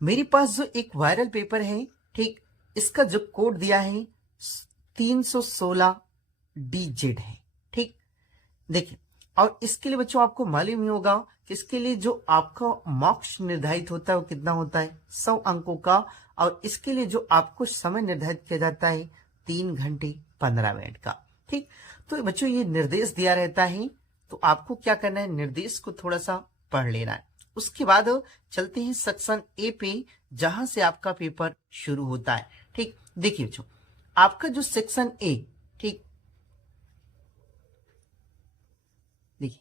मेरे पास जो एक वायरल पेपर है, ठीक, इसका जो कोड दिया है 316 DZ है, ठीक। देखिए, और इसके लिए बच्चों आपको मालूम ही होगा कि इसके लिए जो आपका मार्क्स निर्धारित होता है वो कितना होता है, 100 अंकों का। और इसके लिए जो आपको समय निर्धारित किया जाता है 3 घंटे 15 मिनट का, ठीक। तो बच्चों ये निर्देश दिया रहता है, तो आपको क्या करना है, निर्देश को थोड़ा सा पढ़ लेना है। उसके बाद चलते हैं सेक्शन ए पे, जहां से आपका पेपर शुरू होता है, ठीक। देखिए बच्चों, आपका जो सेक्शन ए, ठीक, देखिए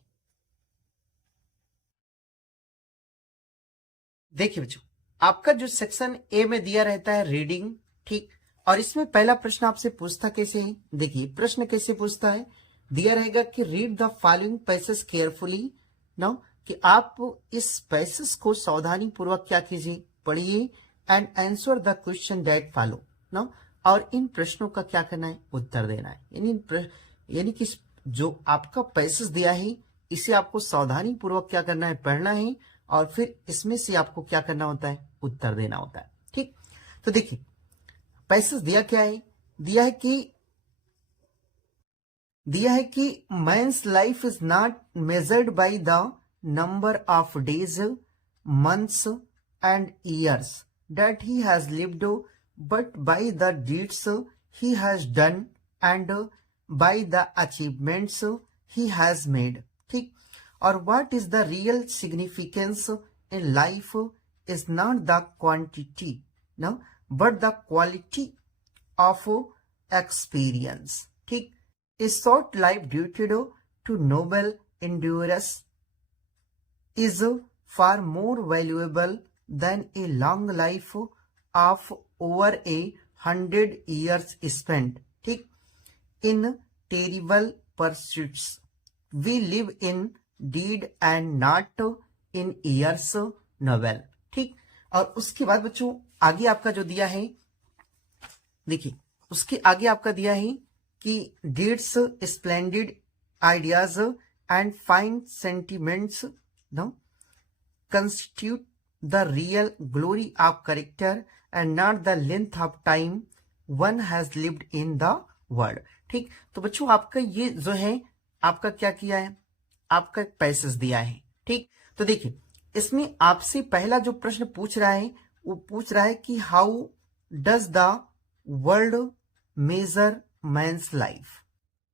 देखिए बच्चों, आपका जो सेक्शन ए में दिया रहता है रीडिंग, ठीक। और इसमें पहला प्रश्न आपसे पूछता कैसे है, देखिए प्रश्न कैसे पूछता है, दिया रहेगा कि read the following passage carefully now, कि आप इस पैसेज को सावधानी पूर्वक क्या कीजिए, पढ़िए, and answer the question that follow now, और इन प्रश्नों का क्या करना है, उत्तर देना है। यानी कि जो आपका पैसेज दिया है इसे आपको सावधानी पूर्वक क्या करना है, पढ़ना है, और फिर इसमें से आपको क्या करना होता है, उत्तर देना होता है, ठीक। तो देखिए पैसेज दिया क्या है, दिया है कि men's life is not measured by the number of days, months and years that he has lived, but by the deeds he has done and by the achievements he has made, ठीक। और what is the real significance in life is not the quantity, no, but the quality of experience, ठीक। A short life devoted to noble endurance is far more valuable than a long life of over 100 years spent, ठीक, in terrible pursuits. We live in deed and not in years novel, ठीक। और उसके बाद बच्चों आगे आपका जो दिया है, देखिए उसके आगे आपका दिया है कि deeds splendid ideas and fine sentiments no constitute the real glory of character and not the length of time one has lived in the world, ठीक। तो बच्चों आपका ये जो है आपका क्या किया है, आपका पैसेज दिया है, ठीक। तो देखिए इसमें आपसे पहला जो प्रश्न पूछ रहा है वो पूछ रहा है कि how does the world measure man's life,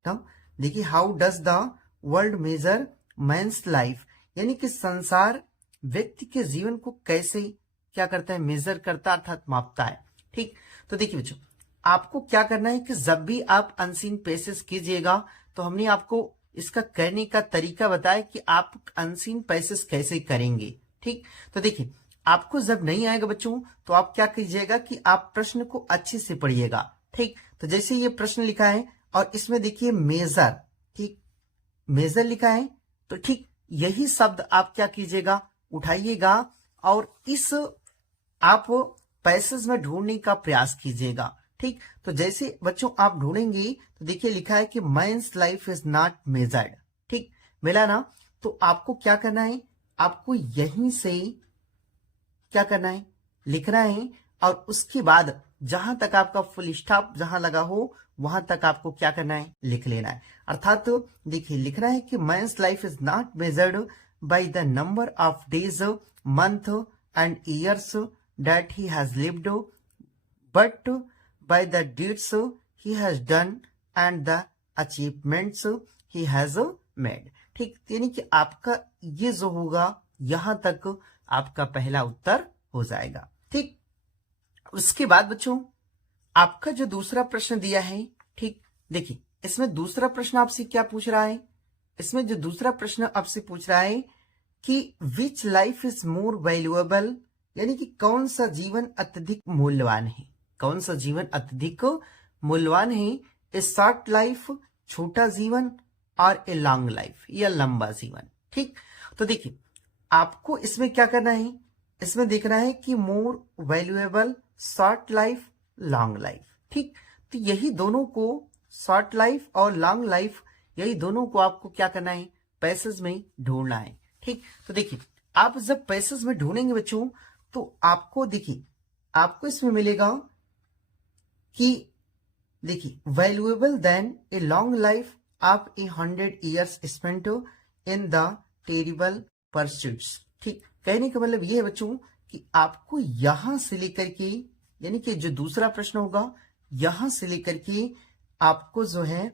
तो देखिए how does the world measure man's life, यानी कि संसार व्यक्ति के जीवन को कैसे क्या करता है, मेजर करता अर्थात मापता है, ठीक। तो देखिए बच्चों आपको क्या करना है कि जब भी आप अनसीन पैसेज कीजिएगा तो हमने आपको इसका करने का तरीका बताया कि आप अनसीन पैसेज कैसे करेंगे, ठीक। तो देखिए आपको जब नहीं आएगा बच्चों तो आप क्या कीजिएगा कि आप प्रश्न को अच्छे से पढ़िएगा, ठीक। तो जैसे ये प्रश्न लिखा है और इसमें देखिए मेजर, ठीक, मेजर लिखा है, तो ठीक यही शब्द आप क्या कीजिएगा, उठाइएगा और इस आप पैसेज में ढूंढने का प्रयास कीजिएगा, ठीक। तो जैसे बच्चों आप ढूंढेंगे तो देखिए लिखा है कि men's life is not measured, ठीक, मिला ना। तो आपको क्या करना है, आपको यहीं से क्या करना है, लिखना है, और उसके बाद जहां तक आपका फुल स्टॉप जहां लगा हो वहां तक आपको क्या करना है, लिख लेना है। अर्थात तो देखिए लिखना है कि men's life is not measured by the number of days, month and years that he has lived, but by the deeds he has done and the achievements he has made, ठीक। यानी कि आपका ये जो होगा यहां तक आपका पहला उत्तर हो जाएगा, ठीक। उसके बाद बच्चों आपका जो दूसरा प्रश्न दिया है, ठीक, देखिए इसमें दूसरा प्रश्न आपसे क्या पूछ रहा है, इसमें जो दूसरा प्रश्न आपसे पूछ रहा है कि विच लाइफ इज मोर वैल्यूएबल, यानी कि कौन सा जीवन अत्यधिक मूल्यवान है, कौन सा जीवन अत्यधिक मूल्यवान है, ए शॉर्ट लाइफ छोटा जीवन और ए लॉन्ग लाइफ या लंबा जीवन, ठीक। तो देखिए आपको इसमें क्या करना है, इसमें देखना है कि more valuable short life long life, ठीक। तो यही दोनों को, शॉर्ट लाइफ और लॉन्ग लाइफ, यही दोनों को आपको क्या करना है, पैसेज में ढूंढना है, ठीक। तो देखिए आप जब पैसेज में ढूंढेंगे बच्चों तो आपको देखिए, आपको इसमें मिलेगा कि देखिए, valuable then a long life of 100 years spent in the terrible pursuits. ठीक, कहने का मतलब ये है बच्चों कि आपको यहां से लेकर के, यानी कि जो दूसरा प्रश्न होगा, यहां से लेकर के आपको जो है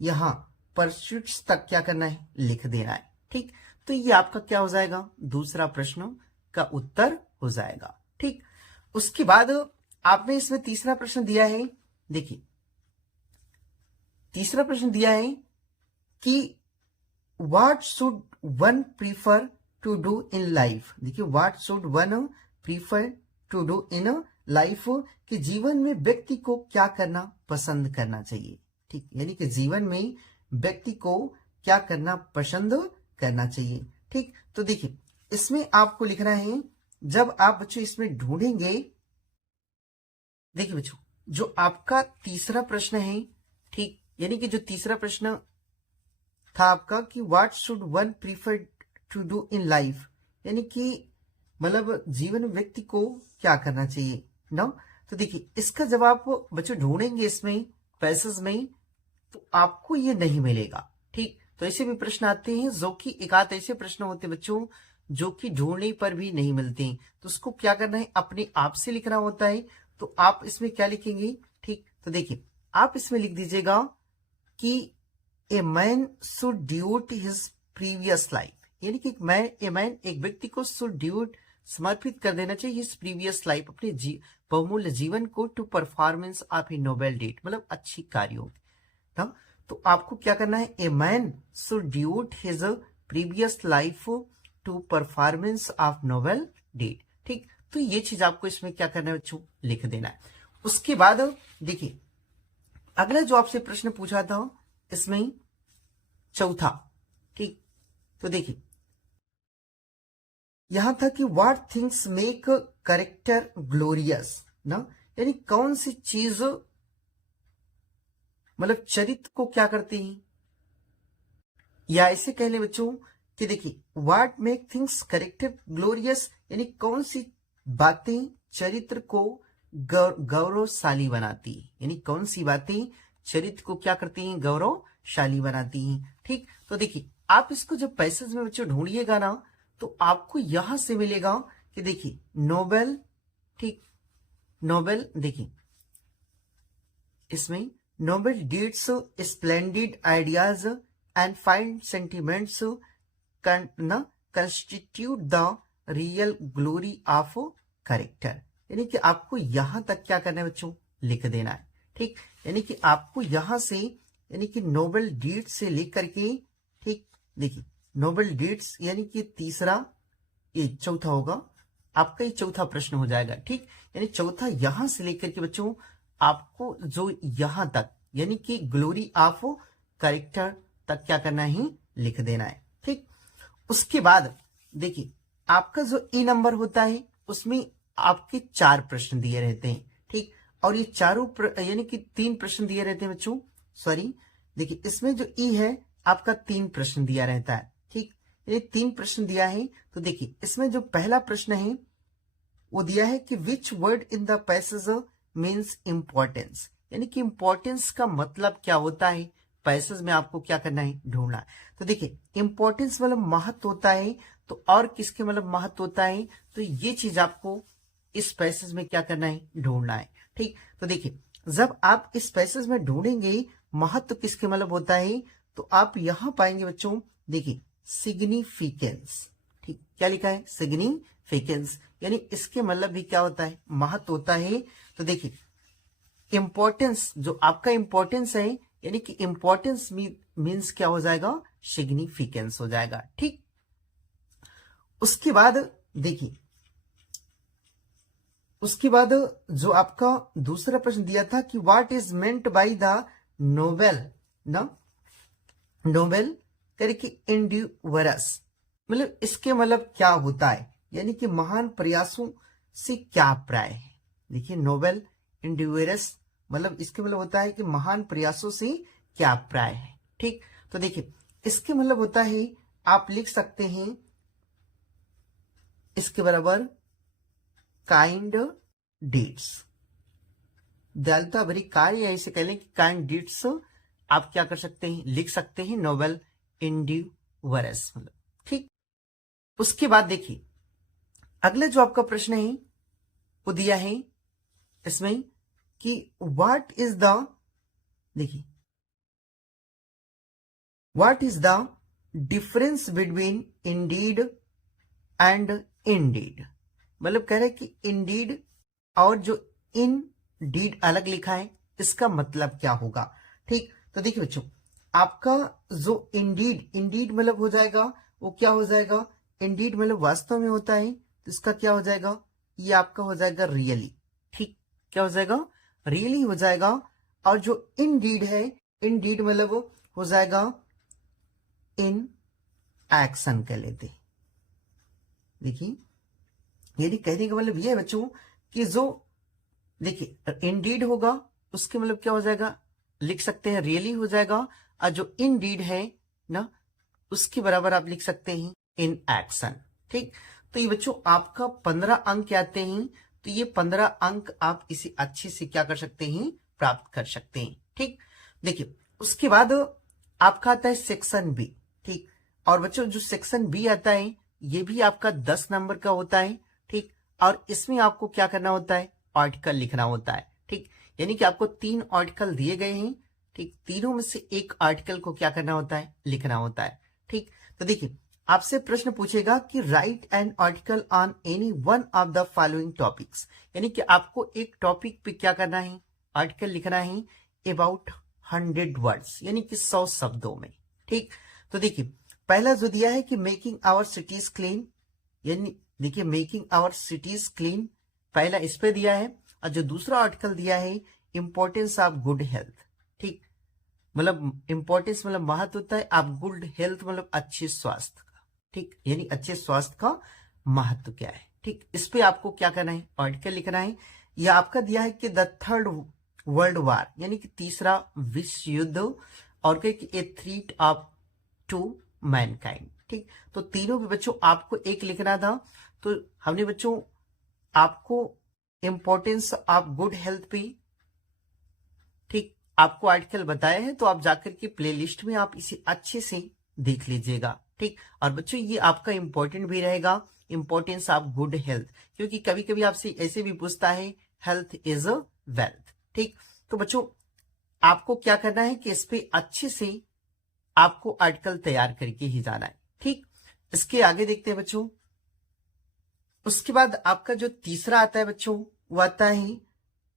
यहां परस्यूट्स तक क्या करना है, लिख देना है। ठीक, तो ये आपका क्या हो जाएगा, दूसरा प्रश्न का उत्तर हो जाएगा। ठीक, उसके बाद आपने इसमें तीसरा प्रश्न दिया है। देखिए, तीसरा प्रश्न दिया है कि what should one prefer to do in life. देखिए, what should one prefer to do in life, कि जीवन में व्यक्ति को क्या करना पसंद करना चाहिए। ठीक, यानी कि जीवन में व्यक्ति को क्या करना पसंद करना चाहिए। ठीक, तो देखिए, इसमें आपको लिखना है, जब आप बच्चों इसमें ढूंढेंगे, देखिए बच्चों, जो आपका तीसरा प्रश्न है, ठीक, यानी कि जो तीसरा प्रश्न था आपका कि what should one prefer to do in life, यानी कि मतलब जीवन में व्यक्ति को क्या करना चाहिए ना। तो देखिए, इसका जवाब बच्चों ढूंढेंगे इसमें पैसेज में, तो आपको ये नहीं मिलेगा। ठीक, तो ऐसे भी प्रश्न आते हैं जो कि एक आध ऐसे प्रश्न होते हैं बच्चों जो कि ढूंढने पर भी नहीं मिलते हैं, तो उसको क्या करना है, अपने आप से लिखना होता है। तो आप इसमें क्या लिखेंगे, ठीक, तो देखिए, आप इसमें लिख दीजिएगा कि ए man should devote his previous life, यानी कि एक व्यक्ति को शुड ड्यूट समर्पित कर देना चाहिए हिज प्रीवियस लाइफ, अपने बहुमूल्य जीवन को to performance of a noble deed, मतलब अच्छी कार्यों ना। तो आपको क्या करना है, a man should devote his previous life to performance of noble deed. ठीक, तो ये चीज आपको इसमें क्या करना है बच्चों, लिख देना है। उसके बाद देखिए, अगला जो आपसे प्रश्न पूछा था इसमें चौथा, ठीक, तो देखिए यहां था कि what things make character glorious ना, यानी कौन सी चीज मतलब चरित्र को क्या करती है, या ऐसे कह ले बच्चों कि देखिए, what make things character glorious, यानी कौन सी बातें चरित्र को गौरवशाली बनाती है, यानी कौन सी बातें चरित्र को क्या करती हैं, गौरवशाली बनाती हैं। ठीक, तो देखिए, आप इसको जब पैसेज में बच्चों ढूंढिएगा ना, तो आपको यहां से मिलेगा कि देखिए नोबेल, ठीक, नोबेल, देखिए इसमें Nobel deeds, splendid ideas and fine sentiments constitute the real glory of character, यानी कि आपको यहां तक क्या करना है बच्चों, लिख देना है। ठीक, यानी कि आपको यहां से, यानी कि नोबेल डीड्स से लेकर के, ठीक, देखिए नोबेल डीड्स यानी कि तीसरा, ये चौथा होगा आपका, ये चौथा प्रश्न हो जाएगा। ठीक, यानी चौथा यहां से लेकर के बच्चों आपको जो यहां तक, यानी कि ग्लोरी ऑफ कैरेक्टर तक क्या करना ही, लिख देना है। ठीक, उसके बाद देखिए, आपका जो ई नंबर होता है उसमें आपके 4 प्रश्न दिए रहते हैं। ठीक, और ये चारों यानी कि 3 प्रश्न दिए रहते हैं बच्चों, सॉरी, देखिए इसमें जो ई है आपका 3 प्रश्न दिया रहता है। ठीक, ये 3 प्रश्न दिया है। तो देखिए, इसमें जो पहला प्रश्न है वो दिया है कि which word in the passage means importance, यानी कि इंपॉर्टेंस का मतलब क्या होता है, पैसेज में आपको क्या करना है, ढूंढना है। तो देखिए, इंपॉर्टेंस मतलब महत्व होता है, तो और किसके मतलब महत्व होता है, तो ये चीज आपको इस पैसेज में क्या करना है, ढूंढना है। ठीक, तो देखिए, जब आप इस पैसेज में ढूंढेंगे महत्व किसके मतलब होता है, तो आप यहां पाएंगे बच्चों, देखिए सिग्निफिकेंस। ठीक, क्या लिखा है, सिग्निफिकेंस, यानी इसके मतलब भी क्या होता है, महत्व होता है। तो देखिए, इंपॉर्टेंस, जो आपका इंपॉर्टेंस है, यानी कि इंपॉर्टेंस मीन्स क्या हो जाएगा, सिग्निफिकेंस हो जाएगा। ठीक, उसके बाद देखिए, उसके बाद जो आपका दूसरा प्रश्न दिया था कि what is meant by the Nobel ना, नोबेल करके इंड्यूवरस, मतलब इसके मतलब क्या होता है, यानी कि महान प्रयासों से क्या प्राय है। देखिए, नोबेल इंड्यूवरस मतलब इसके मतलब होता है कि महान प्रयासों से क्या प्राय है। ठीक, तो देखिए इसके मतलब होता है, आप लिख सकते हैं इसके बराबर काइंड डीड्स। दयालुता भरी कार्य, या इसे कह लें कि काइंड डीड्स आप क्या कर सकते हैं, लिख सकते हैं नोबल इंडिवरस, मतलब ठीक। उसके बाद देखिए अगला जो आपका प्रश्न है वो दिया है इसमें कि व्हाट इज द, देखिए what is the difference between Indeed and Indeed. मतलब कह रहे हैं कि इंडीड और जो इन डीड अलग लिखा है, इसका मतलब क्या होगा। ठीक, तो देखिए बच्चों, आपका जो इंडीड मतलब हो जाएगा, वो क्या हो जाएगा, इंडीड मतलब वास्तव में होता है, तो इसका क्या हो जाएगा, ये आपका हो जाएगा रियली। ठीक, क्या हो जाएगा, रियली हो जाएगा। और जो इंडीड है, इंडीड मतलब हो जाएगा इन एक्शन कह लेते। देखिए यदि कहने का मतलब ये है बच्चों कि जो देखिए इंडीड होगा उसके मतलब क्या हो जाएगा, लिख सकते हैं रियली हो जाएगा। और जो इंडीड है ना, उसके बराबर आप लिख सकते हैं इन एक्शन। ठीक, तो ये बच्चों आपका 15 अंक आते हैं। तो ये 15 अंक आप इसे अच्छे से क्या कर सकते हैं, प्राप्त कर सकते हैं। ठीक, देखिए उसके बाद आपका आता है सेक्शन बी। ठीक, और बच्चों जो सेक्शन बी आता है ये भी आपका 10 नंबर का होता है। ठीक, और इसमें आपको क्या करना होता है, आर्टिकल लिखना होता है। ठीक, यानी कि आपको 3 आर्टिकल दिए गए हैं। ठीक, तीनों में से एक आर्टिकल को क्या करना होता है, लिखना होता है। ठीक, तो देखिए आपसे प्रश्न पूछेगा कि right an article on any one of the following topics, यानी कि आपको एक टॉपिक पे क्या करना है, आर्टिकल लिखना है अबाउट 100 वर्ड्स, यानी कि 100 शब्दों में। ठीक, तो देखिए पहला जो दिया है कि मेकिंग आवर सिटीज क्लीन, यानी देखिए मेकिंग आवर सिटीज क्लीन, पहला इस पे दिया है। और जो दूसरा आर्टिकल दिया है इंपॉर्टेंस ऑफ गुड हेल्थ। ठीक, मतलब इंपॉर्टेंस मतलब महत्व होता है आप गुड हेल्थ मतलब अच्छे स्वास्थ्य का। ठीक, यानी अच्छे स्वास्थ्य का महत्व क्या है। ठीक, इस पे आपको क्या करना है, आर्टिकल लिखना है। या आपका दिया है कि द थर्ड वर्ल्ड वार, यानी कि तीसरा विश्व युद्ध, और कहे कि a threat of to mankind. ठीक, तो तीनों भी बच्चों आपको एक लिखना था। तो हमने बच्चों आपको इंपॉर्टेंस ऑफ गुड हेल्थ पे ठीक आपको आर्टिकल बताया है, तो आप जाकर के प्लेलिस्ट में आप इसे अच्छे से देख लीजिएगा। ठीक, और बच्चों ये आपका इंपॉर्टेंट भी रहेगा, इंपॉर्टेंस ऑफ गुड हेल्थ, क्योंकि कभी कभी आपसे ऐसे भी पूछता है हेल्थ इज अ वेल्थ। ठीक, तो बच्चों आपको क्या करना है कि इस पे अच्छे से आपको आर्टिकल तैयार करके ही जाना है। ठीक, इसके आगे देखते हैं बच्चों। उसके बाद आपका जो तीसरा आता है बच्चों वो आता है,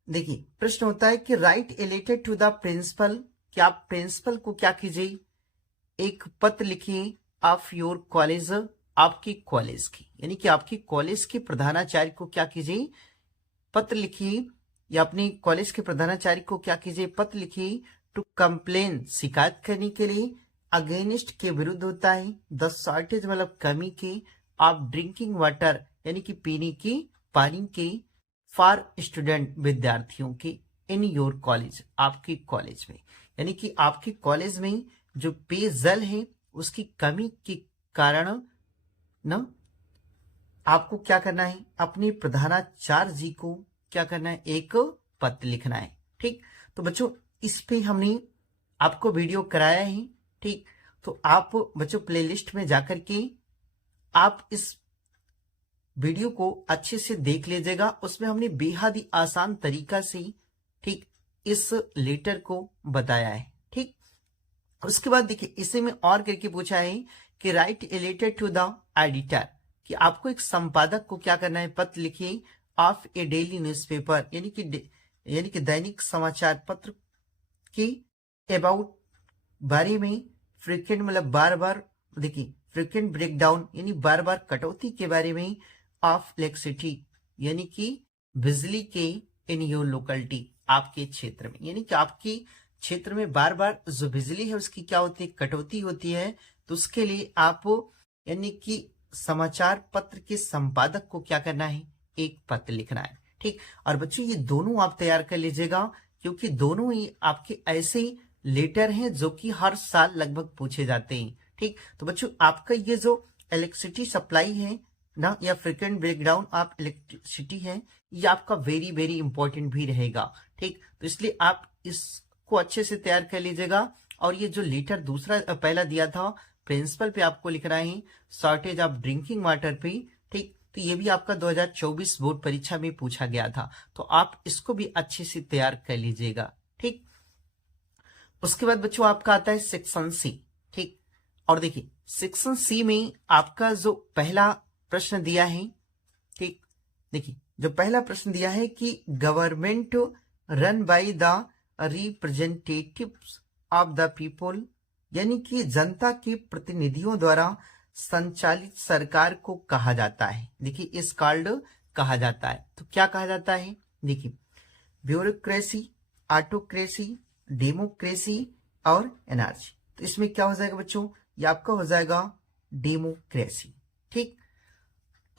देखिए प्रश्न होता है कि write related to the principal, कि आप प्रिंसिपल को क्या कीजिए, एक पत्र लिखिए ऑफ योर कॉलेज, आपकी कॉलेज की, यानी कि आपकी कॉलेज के प्रधानाचार्य को क्या कीजिए, पत्र लिखिए, या अपनी कॉलेज के प्रधानाचार्य को क्या कीजिए, पत्र लिखिए टू कंप्लेन, शिकायत करने के लिए, अगेंस्ट के विरुद्ध होता है, द शॉर्टेज मतलब कमी के, ऑफ ड्रिंकिंग वाटर यानी कि पीने की पानी के, फॉर स्टूडेंट विद्यार्थियों के, इन योर कॉलेज आपकी कॉलेज में, यानी कि आपके कॉलेज में जो पेयजल है उसकी कमी के कारण न आपको क्या करना है, अपने प्रधानाचार्य जी को क्या करना है, एक पत्र लिखना है। ठीक, तो बच्चों इस पे हमने आपको वीडियो कराया है। ठीक, तो आप बच्चों प्लेलिस्ट में जाकर के आप इस वीडियो को अच्छे से देख लीजिएगा, उसमें हमने बेहद ही आसान तरीका से ठीक इस लेटर को बताया है। ठीक, उसके बाद देखिए इसे में और करके पूछा है कि write related to the editor, कि आपको एक संपादक को क्या करना है, पत्र लिखिए ऑफ ए डेली न्यूज़पेपर, यानी कि दैनिक समाचार पत्र की, अबाउट बारे में, फ्रीक्वेंट मतलब बार बार, देखिए फ्रीक्वेंट ब्रेकडाउन यानी बार बार कटौती के बारे में, ऑफ इलेक्ट्रिसिटी यानी कि बिजली के, इन योर लोकेलिटी आपके क्षेत्र में, यानी कि आपके क्षेत्र में बार बार जो बिजली है उसकी क्या होती है, कटौती होती है। तो उसके लिए आप यानी कि समाचार पत्र के संपादक को क्या करना है, एक पत्र लिखना है। ठीक, और बच्चों ये दोनों आप तैयार कर लीजिएगा, क्योंकि दोनों ही आपके ऐसे लेटर हैं जो कि हर साल लगभग पूछे जाते हैं। ठीक, तो बच्चों आपका ये जो इलेक्ट्रिसिटी सप्लाई है ना, या फ्रिक्वेंट ब्रेकडाउन ऑफ इलेक्ट्रिसिटी है, ये आपका वेरी वेरी इंपॉर्टेंट भी रहेगा। ठीक, तो इसलिए आप इसको अच्छे से तैयार कर लीजिएगा। और ये जो लेटर दूसरा पहला दिया था प्रिंसिपल पे आपको लिखना है, शॉर्टेज ऑफ ड्रिंकिंग वाटर पे। ठीक, तो ये भी आपका 2024 बोर्ड परीक्षा में पूछा गया था, तो आप इसको भी अच्छे से तैयार कर लीजिएगा। ठीक, उसके बाद बच्चों आपका आता है सेक्शन सी। ठीक, और देखिए सेक्शन सी में आपका जो पहला प्रश्न दिया है, ठीक, देखिए जो पहला प्रश्न दिया है कि government run by the representatives of the people, यानी कि जनता के प्रतिनिधियों द्वारा संचालित सरकार को कहा जाता है। देखिए इस कॉल्ड कहा जाता है, तो क्या कहा जाता है, देखिए ब्यूरोक्रेसी, ऑटोक्रेसी, डेमोक्रेसी और एनार्ची। तो इसमें क्या हो जाएगा बच्चों, ये आपका हो जाएगा डेमोक्रेसी। ठीक,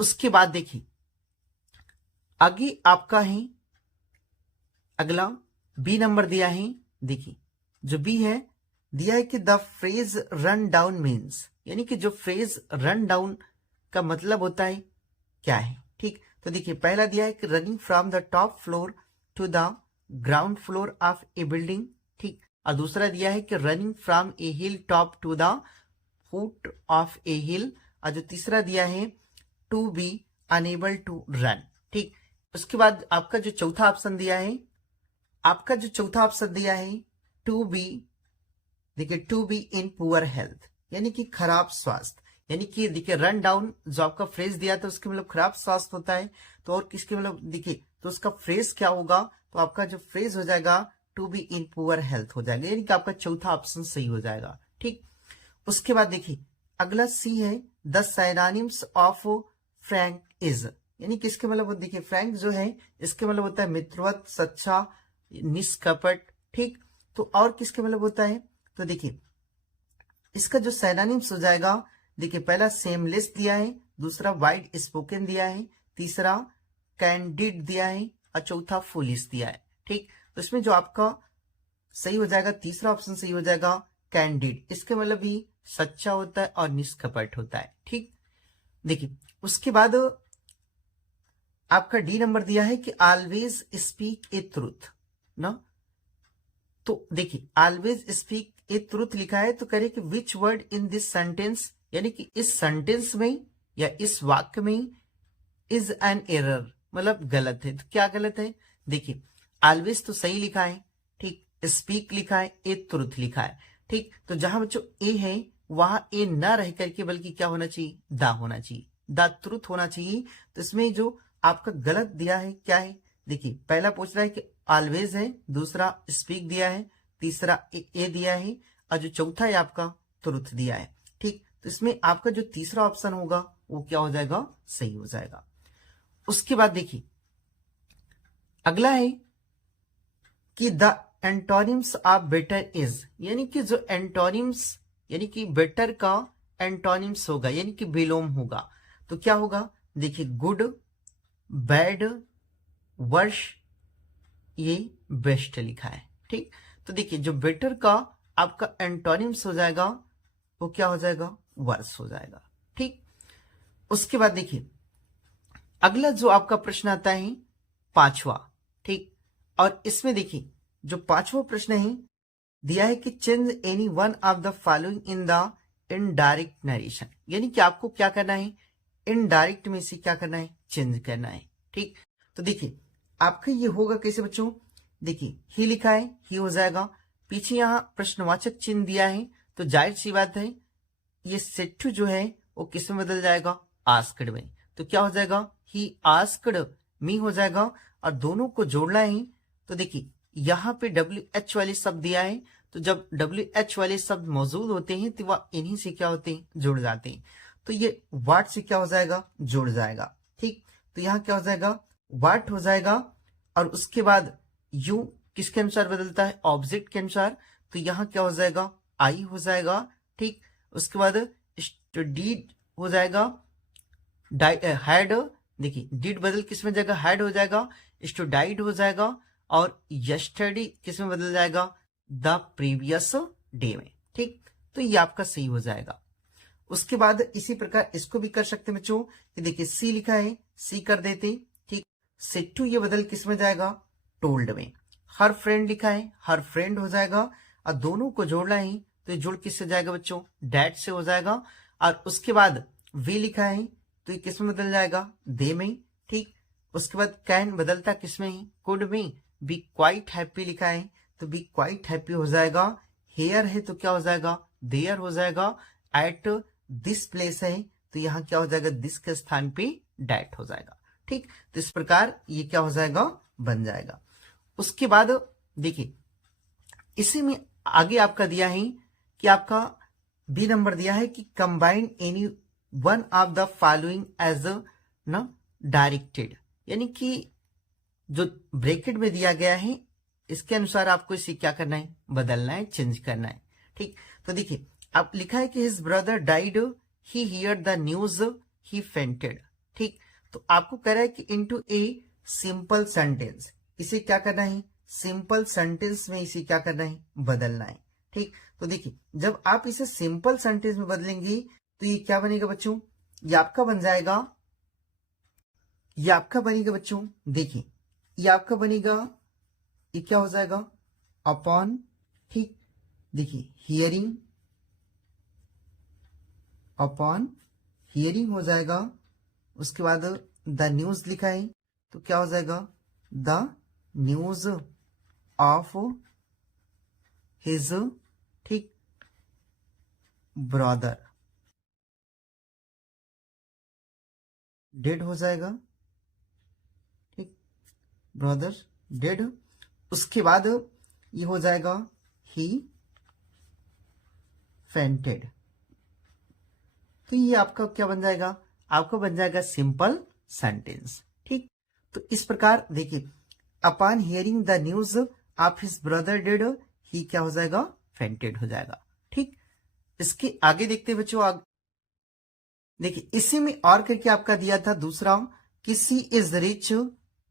उसके बाद देखिए आगे आपका है अगला बी नंबर दिया है। देखिए जो बी है दिया है कि the phrase run down means, यानी कि जो फ्रेज रन डाउन का मतलब होता है क्या है। ठीक, तो देखिए पहला दिया है कि running from the top floor to the ground floor of a building. ठीक, और दूसरा दिया है कि running from a hill top to the foot of a hill. और जो तीसरा दिया है to be enable to run. ठीक, उसके बाद आपका जो चौथा ऑप्शन दिया है, आपका जो चौथा ऑप्शन दिया है टू बी, देखिए to be in poor health, यानी कि खराब स्वास्थ्य। यानी कि देखिए रन डाउन जो आपका फ्रेज दिया था उसके मतलब खराब स्वास्थ्य होता है, तो और किसके मतलब देखिए तो उसका फ्रेज क्या होगा, तो आपका जो फ्रेज हो जाएगा to be in poor health हो जाएगा, यानी कि आपका चौथा ऑप्शन सही हो जाएगा। ठीक, उसके बाद देखिए अगला सी है the synonyms of Frank is, यानी किसके मतलब देखिए फ्रैंक जो है इसके मतलब होता है मित्रवत, सच्चा, निष्कपट। ठीक, तो और किसके मतलब होता है, तो देखिए इसका जो साइनोनिम्स हो जाएगा, देखिए पहला सेमलेस दिया है, दूसरा वाइड स्पोकन दिया है, तीसरा कैंडिड दिया है और चौथा फुलिश दिया है। ठीक, तो इसमें जो आपका सही हो जाएगा तीसरा ऑप्शन सही हो जाएगा कैंडिड, इसके मतलब भी सच्चा होता है और निष्कपट होता है। ठीक, देखिए उसके बाद आपका डी नंबर दिया है कि ऑलवेज स्पीक ए ट्रूथ ना, तो देखिए ऑलवेज स्पीक ए ट्रूथ लिखा है, तो करें कि which word in this sentence, यानी कि इस सेंटेंस में या इस वाक्य में इज एन एरर, मतलब गलत है। तो क्या गलत है, देखिए ऑलवेज तो सही लिखा है, ठीक, स्पीक लिखा है, ए ट्रूथ लिखा है। ठीक, तो जहां बच्चों ए है वहां ए ना रह करके बल्कि क्या होना चाहिए, दा होना चाहिए, द ट्रूथ होना चाहिए। तो इसमें जो आपका गलत दिया है क्या है, देखिए पहला पूछ रहा है कि ऑलवेज है, दूसरा स्पीक दिया है, तीसरा ए दिया है और जो चौथा है आपका ट्रूथ दिया है। ठीक, तो इसमें आपका जो तीसरा ऑप्शन होगा वो क्या हो जाएगा, सही हो जाएगा। उसके बाद देखिए अगला है कि the antonyms of better is, यानी कि जो एंटोनिम्स यानी कि बेटर का एंटोनिम्स होगा यानी कि विलोम होगा, तो क्या होगा, देखिए गुड, बैड, वर्ष, ये बेस्ट लिखा है। ठीक, तो देखिए जो बेटर का आपका एंटोनिम्स हो जाएगा वो क्या हो जाएगा, वर्स हो जाएगा। ठीक, उसके बाद देखिए अगला जो आपका प्रश्न आता है पांचवा। ठीक, और इसमें देखिए जो पांचवा प्रश्न है दिया है कि change any one of the following in the indirect narration, यानी कि आपको क्या करना है, इनडायरेक्ट में से क्या करना है, चेंज करना है। ठीक, तो देखिए आपका ये होगा कैसे बच्चों, देखिए ही लिखा है ही हो जाएगा, पीछे यहाँ प्रश्नवाचक चिन्ह दिया है, तो जाहिर सी बात है ये सेट जो है वो किस में बदल जाएगा, आस्क्ड में। तो क्या हो जाएगा, ही आस्क्ड मी हो जाएगा, और दोनों को जोड़ना है। तो देखिए यहाँ पे WH वाले शब्द दिया है, तो जब WH वाले शब्द मौजूद होते हैं तो वह इन्हीं से क्या होते हैं, जुड़ जाते हैं। तो ये वाट से क्या हो जाएगा, जुड़ जाएगा। ठीक, तो यहाँ क्या हो जाएगा, वाट हो जाएगा, और उसके बाद यू किसके अनुसार बदलता है, ऑब्जेक्ट के अनुसार, तो यहाँ क्या हो जाएगा, आई हो जाएगा। ठीक, उसके बाद डीड हो जाएगा, हैड, देखिए डीड बदल किस में जाएगा, हैड हो जाएगा, स्टूडाइड हो जाएगा, और यस्टरडे किस में बदल जाएगा, द प्रीवियस डे में। ठीक, तो ये आपका सही हो जाएगा। उसके बाद इसी प्रकार इसको भी कर सकते हैं बच्चों कि देखिए सी लिखा है, सी कर देते, ठीक। सेड टू ये बदल किस में जाएगा, टोल्ड में। हर फ्रेंड लिखा है, हर फ्रेंड हो जाएगा, और दोनों को जोड़ना है तो ये जुड़ किससे जाएगा बच्चों, डैट से हो जाएगा। और उसके बाद वी लिखा है तो ये किस में बदल जाएगा, दे में, ठीक। उसके बाद कैन बदलता किस में है, कुड में। बी क्वाइट हैप्पी लिखा है तो बी क्वाइट हैप्पी हो जाएगा। हेयर है तो क्या हो जाएगा, देयर हो जाएगा। एट दिस प्लेस है तो यहाँ क्या हो जाएगा, दिस के स्थान पे डैट हो जाएगा, ठीक। तो इस प्रकार ये क्या हो जाएगा, बन जाएगा। उसके बाद देखिए इसी में आगे आपका दिया है कि आपका बी नंबर दिया है कि combine any one of the following as in directed, यानी कि जो ब्रैकेट में दिया गया है इसके अनुसार आपको इसे क्या करना है, बदलना है, चेंज करना है, ठीक। तो देखिए आप लिखा है कि his brother died, he here the news, he fainted, ठीक। तो आपको कह रहा है कि इनटू ए सिंपल सेंटेंस, इसे क्या करना है, सिंपल सेंटेंस में इसे क्या करना है, बदलना है, ठीक। तो देखिए जब आप इसे सिंपल सेंटेंस में बदलेंगे तो ये क्या बनेगा बच्चों, ये आपका बन जाएगा, ये आपका बनेगा बच्चों, देखिए ये आपका बनेगा, ये क्या हो जाएगा, अपॉन, ठीक। देखिए हियरिंग, अपॉन हियरिंग हो जाएगा। उसके बाद द न्यूज लिखा है तो क्या हो जाएगा, द न्यूज ऑफ हिज, ठीक, ब्रदर, डेड हो जाएगा, ठीक, ब्रदर डेड। उसके बाद ये हो जाएगा ही फेंटेड, तो ये आपका क्या बन जाएगा, आपका बन जाएगा सिंपल सेंटेंस, ठीक। तो इस प्रकार देखिए upon hearing the news of his brother dead, ही क्या हो जाएगा, फेंटेड हो जाएगा, ठीक। इसके आगे देखते हैं बच्चों, देखिए इसी में और करके आपका दिया था दूसरा कि सी इज रिच,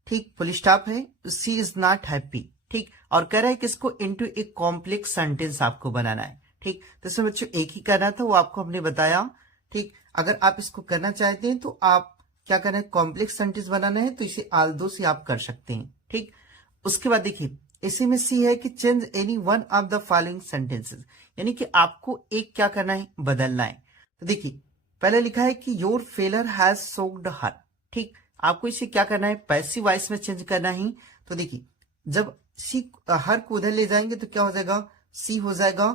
ठीक, फुल स्टॉप है, सी इज नॉट हैप्पी, ठीक। और कह रहा है कि इसको इनटू एक कॉम्प्लेक्स सेंटेंस आपको बनाना है, ठीक। तो इसमें बच्चों एक ही करना था, वो आपको हमने बताया, ठीक। अगर आप इसको करना चाहते हैं तो आप क्या करना है, कॉम्प्लेक्स सेंटेंस बनाना है तो इसे आल दो से आप कर सकते हैं, ठीक। उसके बाद देखिए इसी में सी है कि change any one of the following sentences, यानी कि आपको एक क्या करना है, बदलना है। तो देखिए पहले लिखा है कि योर फेलर हैज सोक्ड हर, ठीक। आपको इसे क्या करना है, पैसिव वॉइस में चेंज करना ही। तो देखिए जब सी हर को उधर ले जाएंगे तो क्या हो जाएगा, सी हो जाएगा,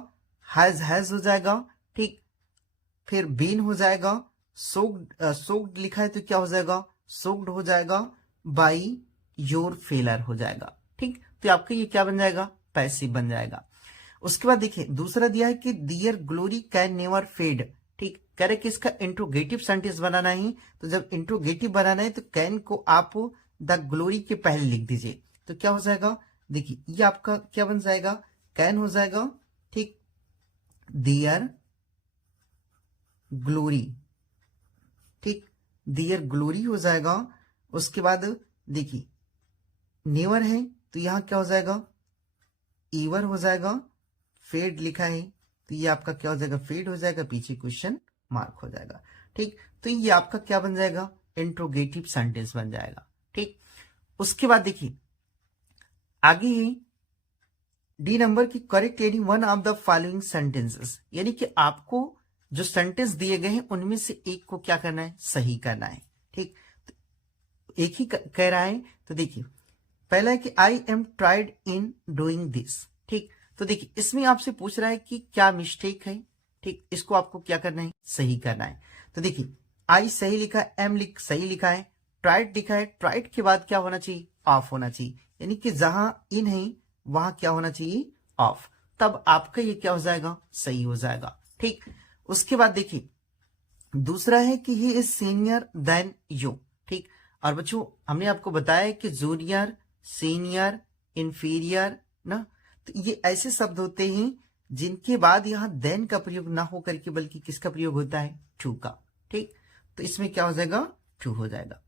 हैज हो जाएगा, ठीक। फिर बीन हो जाएगा, सोक्ड लिखा है तो क्या हो जाएगा, सोक्ड हो जाएगा, बाई योर फेलर हो जाएगा, ठीक। तो आपका ये क्या बन जाएगा, पैसिव बन जाएगा। उसके बाद देखिए दूसरा दिया है कि दियर ग्लोरी कैन नेवर फेड, ठीक। कह रहे कि इसका इंट्रोगेटिव सेंटेंस बनाना ही, तो जब इंट्रोगेटिव बनाना है तो कैन को आप द ग्लोरी के पहले लिख दीजिए तो क्या हो जाएगा, देखिए ये आपका क्या बन जाएगा, कैन हो जाएगा, ठीक, दियर ग्लोरी, ठीक, दियर ग्लोरी हो जाएगा। उसके बाद देखिए नेवर है तो यहां क्या हो जाएगा, ईवर हो जाएगा। फेड लिखा है तो ये आपका क्या हो जाएगा, फेड हो जाएगा, पीछे क्वेश्चन मार्क हो जाएगा, ठीक। तो ये आपका क्या बन जाएगा, इंट्रोगेटिव सेंटेंस बन जाएगा, ठीक। उसके बाद देखिए आगे ही डी नंबर की correct any one of the following sentences, यानी कि आपको जो सेंटेंस दिए गए हैं उनमें से एक को क्या करना है, सही करना है, ठीक। तो एक ही कह रहा है तो देखिए पहला है कि I am tried in doing this, ठीक। तो देखिए इसमें आपसे पूछ रहा है कि क्या मिस्टेक है, ठीक, इसको आपको क्या करना है, सही करना है। तो देखिए आई सही लिखा है, एम सही लिखा है, ट्राइड लिखा है, ट्राइड के बाद क्या होना चाहिए, ऑफ होना चाहिए, यानी कि जहां इन है वहां क्या होना चाहिए, ऑफ, तब आपका ये क्या हो जाएगा, सही हो जाएगा, ठीक। उसके बाद देखिए दूसरा है कि he is senior then you, ठीक। और बच्चों हमने आपको बताया कि जूनियर, सीनियर, इंफीरियर ना, तो ये ऐसे शब्द होते हैं जिनके बाद यहां देन का प्रयोग ना हो करके बल्कि किसका प्रयोग होता है, टू का, ठीक। तो इसमें क्या हो जाएगा, टू हो जाएगा।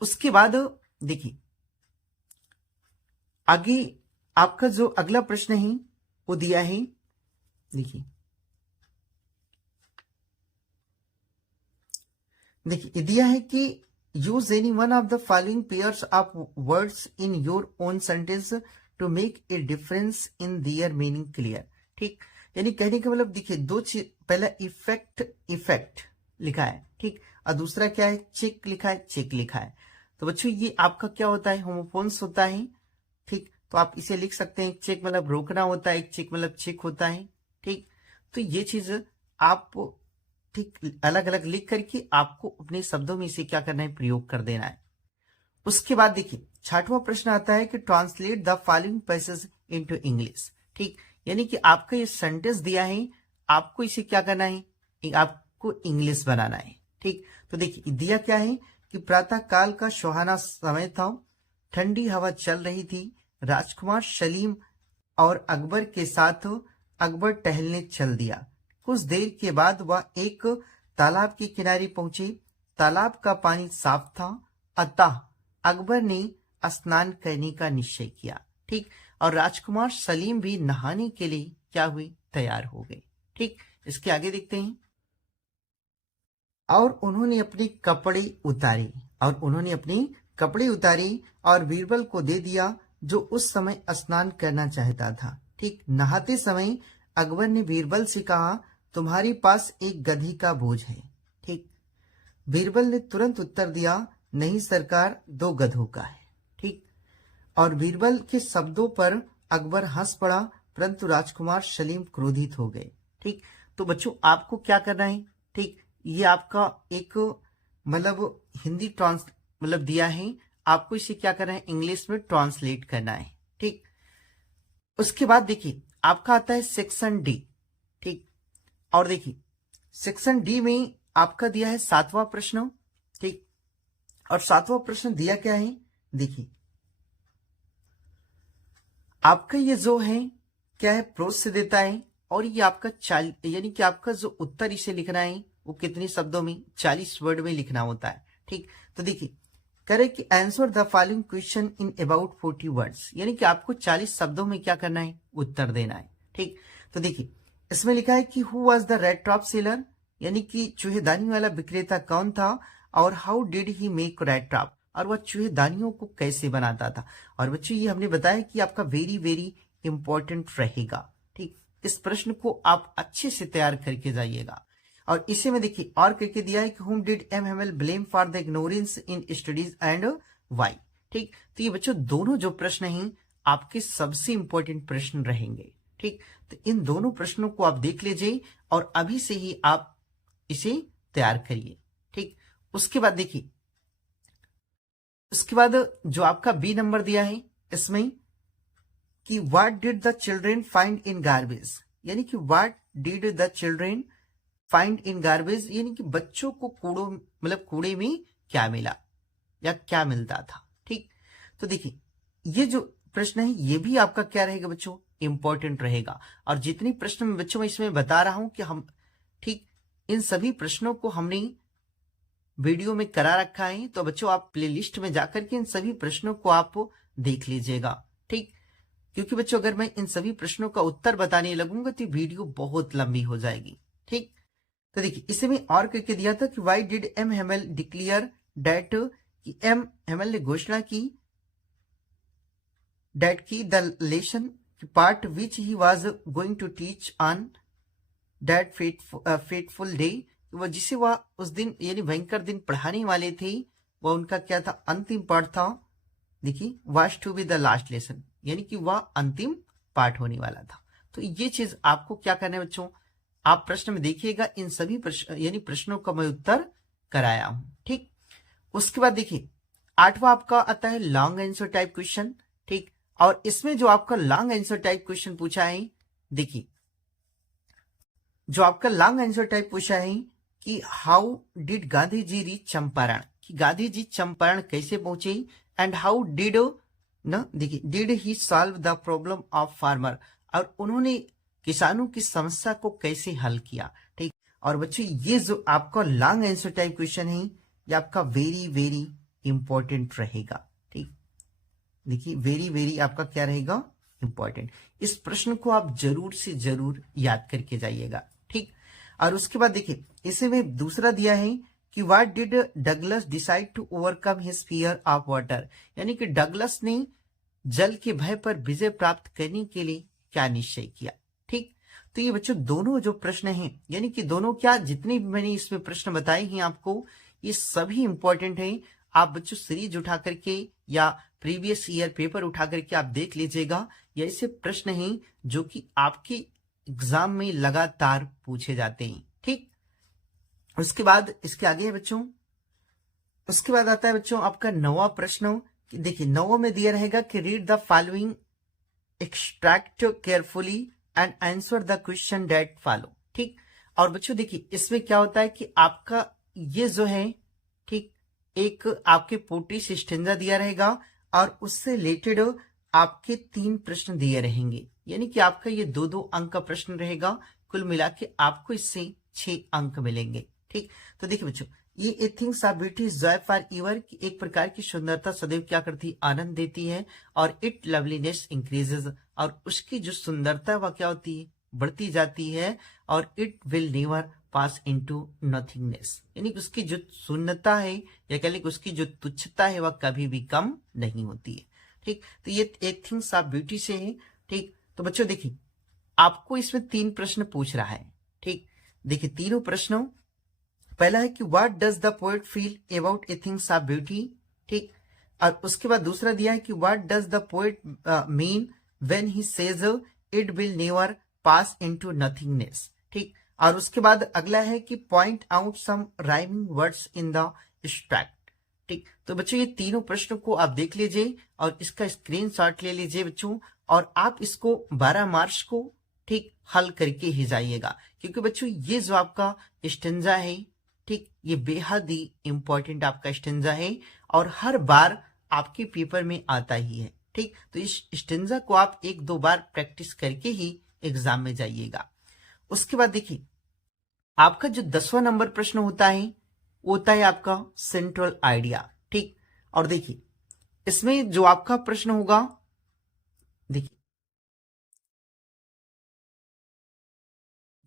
उसके बाद देखिए आगे आपका जो अगला प्रश्न है वो दिया है, देखिए देखिए दिया है कि use any one of the following pairs of words in your own sentence to make a difference in their meaning clear. ठीक, यानी कहने का मतलब देखिए दो चीज, पहला इफेक्ट इफेक्ट लिखा है, ठीक, और दूसरा क्या है, चेक लिखा है, चेक लिखा है। तो बच्चों ये आपका क्या होता है, होमोफोन्स होता है। ठीक, तो आप इसे लिख सकते हैं, चेक मतलब रोकना होता है, एक चेक मतलब चेक होता है। ठीक, तो ये चीज आप ठीक अलग अलग लिख करके आपको अपने शब्दों में इसे क्या करना है, प्रयोग कर देना है। उसके बाद देखिए 6वां प्रश्न आता है कि translate the following passage into English. ठीक, यानी कि आपका ये सेंटेंस दिया है, आपको इसे क्या करना है, आपको इंग्लिश बनाना है। ठीक, तो देखिए दिया क्या है कि प्रातः काल का सुहाना समय था, ठंडी हवा चल रही थी, राजकुमार सलीम और अकबर के साथ अकबर टहलने चल दिया। कुछ देर के बाद वह एक तालाब के किनारे पहुंचे। तालाब का पानी साफ था, अतः अकबर ने स्नान करने का निश्चय किया। ठीक, और राजकुमार सलीम भी नहाने के लिए क्या हुए, तैयार हो गए। ठीक, इसके आगे देखते हैं। और उन्होंने अपने कपड़े उतारे और बीरबल को दे दिया, जो उस समय स्नान करना चाहता था। ठीक, नहाते समय अकबर ने बीरबल से कहा, तुम्हारे पास एक गधी का बोझ है। ठीक, बीरबल ने तुरंत उत्तर दिया, नहीं सरकार, 2 गधों का है। ठीक, और बीरबल के शब्दों पर अकबर हंस पड़ा, परंतु राजकुमार सलीम क्रोधित हो गए। ठीक, तो बच्चों आपको क्या करना है, ठीक, ये आपका एक मतलब हिंदी मतलब दिया है, आपको इसे क्या करना है, इंग्लिश में ट्रांसलेट करना है। ठीक, उसके बाद देखिए आपका आता है सेक्शन डी। ठीक, और देखिए सेक्शन डी में आपका दिया है 7वां प्रश्न। ठीक, और 7वां प्रश्न दिया क्या है, देखिए आपका ये जो है क्या है, प्रोज से देता है, और ये आपका यानी कि आपका जो उत्तर इसे लिखना है वो कितने शब्दों में, 40 वर्ड में लिखना होता है। ठीक, तो देखिए करे कि answer the following question in about 40 words, यानी कि आपको 40 शब्दों में क्या करना है, उत्तर देना है। ठीक, तो देखिए इसमें लिखा है कि who was the red top seller, यानी कि चूहेदानी वाला विक्रेता कौन था, और how did he make red top, और वह चूहेदानियों को कैसे बनाता था। और बच्चों ये हमने बताया कि आपका वेरी वेरी इंपॉर्टेंट रहेगा। ठीक, इस प्रश्न को आप अच्छे से तैयार करके जाइएगा। और इसे में देखिए और करके दिया है कि whom did M. Hamel blame for the ignorance in studies and why। ठीक, तो ये बच्चों दोनों जो प्रश्न हैं आपके सबसे इंपॉर्टेंट प्रश्न रहेंगे। ठीक, तो इन दोनों प्रश्नों को आप देख लीजिए और अभी से ही आप इसे तैयार करिए। ठीक, उसके बाद देखिए उसके बाद जो आपका बी नंबर दिया है इसमें कि what did the children find in garbage, यानी कि what did the children find in garbage, यानी कि बच्चों को कूड़े में क्या मिला या क्या मिलता था। ठीक, तो देखिए ये जो प्रश्न है ये भी आपका क्या रहेगा बच्चों, इंपॉर्टेंट रहेगा। और जितनी प्रश्न मैं बच्चों में इसमें बता रहा हूं कि हम ठीक इन सभी प्रश्नों को हमने वीडियो में करा रखा है, तो बच्चों आप प्लेलिस्ट में जाकर के इन सभी प्रश्नों को आप देख लीजिएगा। ठीक, क्योंकि बच्चों अगर मैं इन सभी प्रश्नों का उत्तर बताने लगूंगा तो वीडियो बहुत लंबी हो जाएगी। ठीक, तो देखिए इसे में और करके दिया था कि why did M Hamel declare that, कि एम हेमल ने घोषणा की डेट की the lesson part which he was going to teach on that fateful day, वह जिसे वह उस दिन यानी भयंकर दिन पढ़ाने वाले थे, वह उनका क्या था, अंतिम पाठ था। देखिए was to be the last lesson, यानी कि वह अंतिम पाठ होने वाला था। तो ये चीज आपको क्या करना है बच्चों, आप प्रश्न में देखिएगा इन सभी प्रश्नों का मैं उत्तर कराया हूं। ठीक, उसके बाद देखिए 8वां आपका आता है लॉन्ग आंसर टाइप क्वेश्चन। ठीक, और इसमें जो आपका लॉन्ग आंसर टाइप क्वेश्चन पूछा है, देखिए जो आपका लॉन्ग आंसर टाइप पूछा है कि how did Gandhi ji reach Champaran, कि गांधी जी चंपारण कैसे पहुंचे, एंड हाउ डिड न देखिए did he solve the problem of farmer, और उन्होंने किसानों की समस्या को कैसे हल किया। ठीक, और बच्चों ये जो आपका लॉन्ग आंसर टाइप क्वेश्चन है ये आपका वेरी वेरी इंपॉर्टेंट रहेगा। ठीक, देखिए वेरी वेरी आपका क्या रहेगा, इंपॉर्टेंट। इस प्रश्न को आप जरूर से जरूर याद करके जाइएगा। ठीक, और उसके बाद देखिए इसे में दूसरा दिया है कि what did Douglas decide to overcome his fear of water, यानी कि डगलस ने जल के भय पर विजय प्राप्त करने के लिए क्या निश्चय किया। ठीक, तो ये बच्चों दोनों जो प्रश्न हैं, यानी कि दोनों क्या, जितने भी मैंने इसमें प्रश्न बताए हैं आपको, ये सभी इंपॉर्टेंट हैं। आप बच्चों सीरीज उठा करके या प्रीवियस ईयर पेपर उठा करके आप देख लीजिएगा, ये ऐसे प्रश्न हैं जो कि आपके एग्जाम में लगातार पूछे जाते हैं। ठीक, उसके बाद इसके आगे है बच्चों, उसके बाद आता है बच्चों आपका 9वां प्रश्न। देखिए 9 में दिया रहेगा कि read the following extract carefully and answer the question that follow. ठीक, और बच्चों देखिए इसमें क्या होता है कि आपका ये जो है, ठीक, एक आपके पोटिश स्टेंजा दिया रहेगा और उससे रिलेटेड आपके 3 प्रश्न दिए रहेंगे, यानी कि आपका ये 2-2 अंक का प्रश्न रहेगा। कुल मिला के आपको इससे 6 अंक मिलेंगे। ठीक, तो देखिए बच्चों, ये a things of beauty is joy for ever, की एक प्रकार की सुंदरता सदैव क्या करती, आनंद देती है, और इट लवलीनेस इंक्रीजेस, और उसकी जो सुंदरता वह क्या होती है, बढ़ती जाती है, और it will never pass into nothingness, यानी उसकी जो शून्यता है या कह लें उसकी जो तुच्छता है वह कभी भी कम नहीं होती है। ठीक, तो ये एक थिंग्स ऑफ ब्यूटी से है। ठीक, तो बच्चों देखिए आपको इसमें 3 प्रश्न पूछ रहा है। ठीक, देखिए तीनों प्रश्नों, पहला है कि what does the poet feel about a things of beauty. ठीक, और उसके बाद दूसरा दिया है कि what does the poet mean when he says it will never pass into nothingness. ठीक, और उसके बाद अगला है कि point out some rhyming words in the extract. ठीक, तो बच्चों ये तीनों प्रश्नों को आप देख लीजिए और इसका स्क्रीनशॉट ले लीजिए बच्चों, और आप इसको 12 मार्च को ठीक हल करके ही जाइएगा, क्योंकि बच्चों ये जो आपका स्टेंजा है, ठीक, ये बेहद ही इंपॉर्टेंट आपका स्टेंजा है और हर बार आपके पेपर में आता ही है। ठीक, तो इस स्टेंजा को आप 1-2 बार प्रैक्टिस करके ही एग्जाम में जाइएगा। उसके बाद देखिए आपका जो 10वां नंबर प्रश्न होता है वो होता है आपका सेंट्रल आइडिया। ठीक, और देखिए इसमें जो आपका प्रश्न होगा, देखिए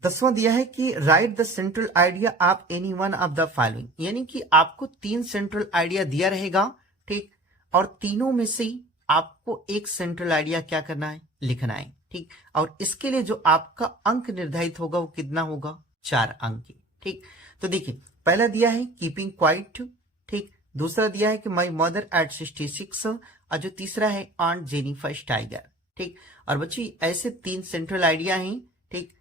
10वां दिया है कि right the central idea of any one of the following, यानी कि आपको 3 सेंट्रल आइडिया दिया रहेगा। ठीक, और तीनों में से आपको एक सेंट्रल आइडिया क्या करना है, लिखना है। ठीक, और इसके लिए जो आपका अंक निर्धारित होगा वो कितना होगा, 4 अंक की। ठीक, तो देखिए पहला दिया है कीपिंग क्वाइट। ठीक, दूसरा दिया है कि माई मदर एट 66, और जो तीसरा है ऑन जेनिफर टाइगर। ठीक, और बच्ची ऐसे 3 सेंट्रल आइडिया हैं। ठीक,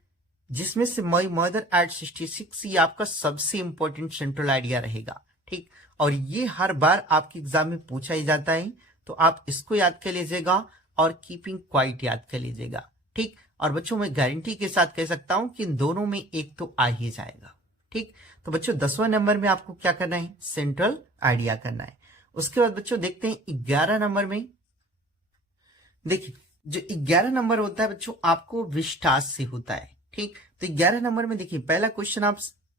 जिसमें से माई मदर एट 66 ये आपका सबसे इंपॉर्टेंट सेंट्रल आइडिया रहेगा। ठीक, और ये हर बार आपके एग्जाम में पूछा ही जाता है, तो आप इसको याद कर लीजिएगा और कीपिंग क्वाइट याद कर लीजिएगा। ठीक, और बच्चों मैं गारंटी के साथ कह सकता हूं कि इन दोनों में एक तो आ ही जाएगा। ठीक, तो बच्चों 10वां नंबर में आपको क्या करना है, सेंट्रल आइडिया करना है। उसके बाद बच्चों देखते हैं 11 नंबर में। देखिए जो 11 नंबर होता है बच्चों आपको विस्तास से होता है। ठीक, तो 11 नंबर में देखिए पहला क्वेश्चन आप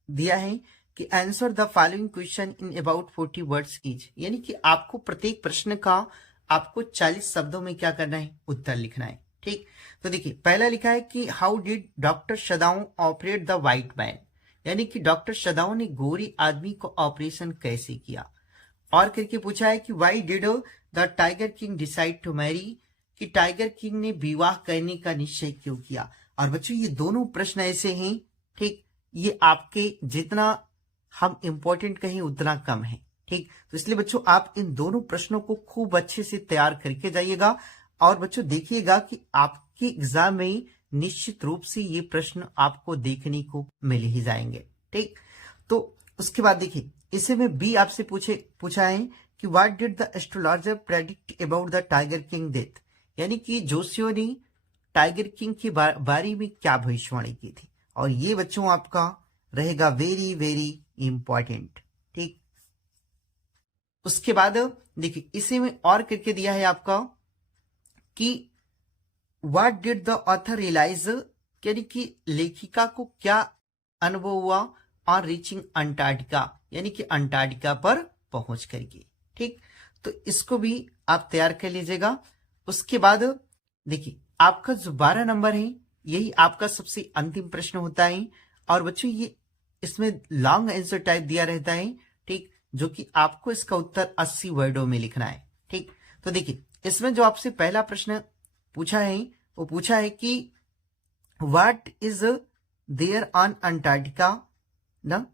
दिया है कि answer the following question in about 40 words each, यानी कि आपको प्रत्येक प्रश्न का आपको 40 शब्दों में क्या करना है, उत्तर लिखना है। ठीक, तो देखिए पहला लिखा है कि how did doctor Sadao operate the white man, यानी कि डॉक्टर शदाऊ ने गोरी आदमी को ऑपरेशन कैसे किया। और करके पूछा है कि why did the tiger king decide to marry, कि टाइगर किंग ने विवाह करने का निश्चय क्यों किया। और बच्चों ये दोनों प्रश्न ऐसे हैं, ठीक, ये आपके जितना हम इंपॉर्टेंट कहें उतना कम है। ठीक, तो इसलिए बच्चों आप इन दोनों प्रश्नों को खूब अच्छे से तैयार करके जाइएगा, और बच्चों देखिएगा कि आपके एग्जाम में निश्चित रूप से ये प्रश्न आपको देखने को मिल ही जाएंगे। ठीक, तो उसके बाद देखिए इसे में बी आपसे पूछा है कि what did the astrologer predict about the tiger king death, यानी कि जोशियों ने टाइगर किंग की बारे में क्या भविष्यवाणी की थी। और ये बच्चों आपका रहेगा वेरी वेरी इंपॉर्टेंट। ठीक, उसके बाद देखिए इसी में और करके दिया है आपका कि what did the author realise, यानी कि लेखिका को क्या अनुभव हुआ ऑन रीचिंग अंटार्कटिका, यानी कि अंटार्कटिका पर पहुंच करके। ठीक, तो इसको भी आप तैयार कर लीजिएगा। उसके बाद देखिए आपका जो 12 नंबर है यही आपका सबसे अंतिम प्रश्न होता है। और बच्चों ये इसमें लॉन्ग आंसर टाइप दिया रहता है, ठीक, जो कि आपको इसका उत्तर 80 वर्डों में लिखना है, ठीक। तो देखिए इसमें जो आपसे पहला प्रश्न पूछा है वो पूछा है कि what is there on Antarctica ना,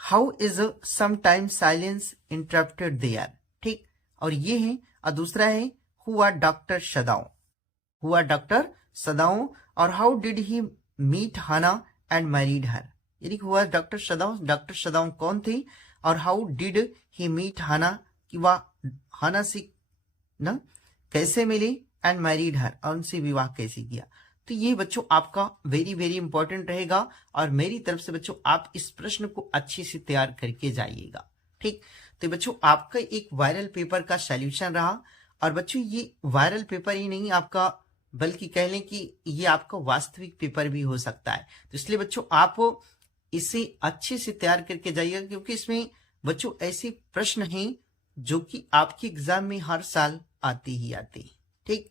how is sometime silence interrupted there, ठीक। और ये है, और दूसरा है who are doctor Sadao, who are doctor Sadao, और how did he meet Hana and married her, यानी हुआ डॉक्टर सदाओ कौन थे, और how did he meet Hana, कि वह हाना से ना कैसे मिली, एंड मैरिड हर, और उनसे विवाह कैसे किया। तो ये बच्चों आपका वेरी वेरी इंपॉर्टेंट रहेगा, और मेरी तरफ से बच्चों आप इस प्रश्न को अच्छे से तैयार करके जाइएगा, ठीक। तो बच्चों आपका एक वायरल पेपर का सॉल्यूशन रहा, और बच्चों ये वायरल पेपर ही नहीं आपका, बल्कि कह लें कि ये आपका वास्तविक पेपर भी हो सकता है। तो इसलिए बच्चों आप इसे अच्छे से तैयार करके जाइएगा, क्योंकि इसमें बच्चों ऐसे प्रश्न हैं जो कि आपके एग्जाम में हर साल आते ही आते हैं, ठीक।